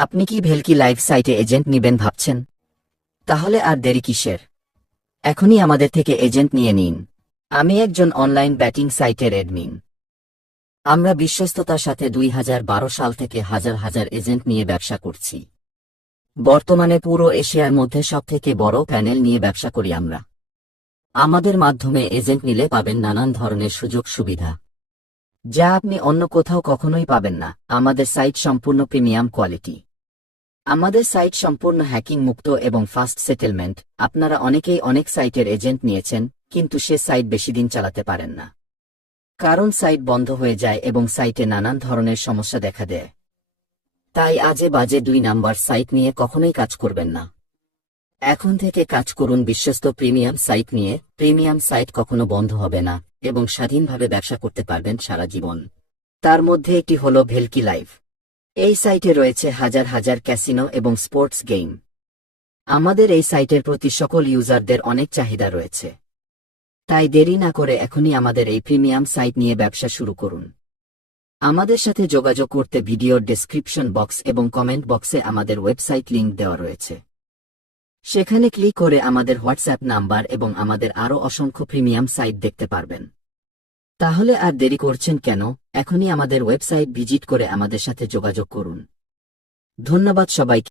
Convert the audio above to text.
আপনি কি ভেলকি লাইভ সাইটে এজেন্ট নিবেন ভাবছেন? তাহলে আর দেরি কিসের? এখনই আমাদের থেকে এজেন্ট নিয়ে নিন। আমি একজন অনলাইন ব্যাটিং সাইটের অ্যাডমিন আমরা বিশ্বস্ততার সাথে দুই হাজার বারো সাল থেকে হাজার হাজার এজেন্ট নিয়ে ব্যবসা করছি। বর্তমানে পুরো এশিয়ার মধ্যে সবথেকে বড় প্যানেল নিয়ে ব্যবসা করি আমরা। আমাদের মাধ্যমে এজেন্ট নিলে পাবেন নানান ধরনের সুযোগ সুবিধা। যা আপনি অন্য কোথাও কখনোই পাবেন না। আমাদের সাইট সম্পূর্ণ প্রিমিয়াম কোয়ালিটি। আমাদের সাইট সম্পূর্ণ হ্যাকিং মুক্ত এবং ফাস্ট সেটেলমেন্ট। আপনারা অনেকেই অনেক সাইটের এজেন্ট নিয়েছেন, কিন্তু সে সাইট বেশি দিন চালাতে পারেন না। কারণ সাইট বন্ধ হয়ে যায় এবং সাইটে নানান ধরনের সমস্যা দেখা দেয়। তাই আজে বাজে দুই নাম্বার সাইট নিয়ে কখনোই কাজ করবেন না। এখন থেকে কাজ করুন বিশ্বস্ত প্রিমিয়াম সাইট নিয়ে। প্রিমিয়াম সাইট কখনো বন্ধ হবে না এবং স্বাধীনভাবে ব্যবসা করতে পারবেন সারা জীবন। তার মধ্যে একটি হল ভেলকি লাইভ এই সাইটে রয়েছে হাজার হাজার ক্যাসিনো এবং স্পোর্টস গেম। আমাদের এই সাইটের প্রতি সকল ইউজারদের অনেক চাহিদা রয়েছে। তাই দেরি না করে এখনই আমাদের এই প্রিমিয়াম সাইট নিয়ে ব্যবসা শুরু করুন। আমাদের সাথে যোগাযোগ করতে ভিডিওর ডেসক্রিপশন বক্স এবং কমেন্ট বক্সে আমাদের ওয়েবসাইট লিংক দেওয়া রয়েছে। সেখানে ক্লিক করে আমাদের হোয়াটসঅ্যাপ নাম্বার এবং আমাদের আরও অসংখ্য প্রিমিয়াম সাইট দেখতে পারবেন। তাহলে আর দেরি করছেন কেন? এখনই আমাদের ওয়েবসাইট ভিজিট করে আমাদের সাথে যোগাযোগ করুন। ধন্যবাদ সবাইকে।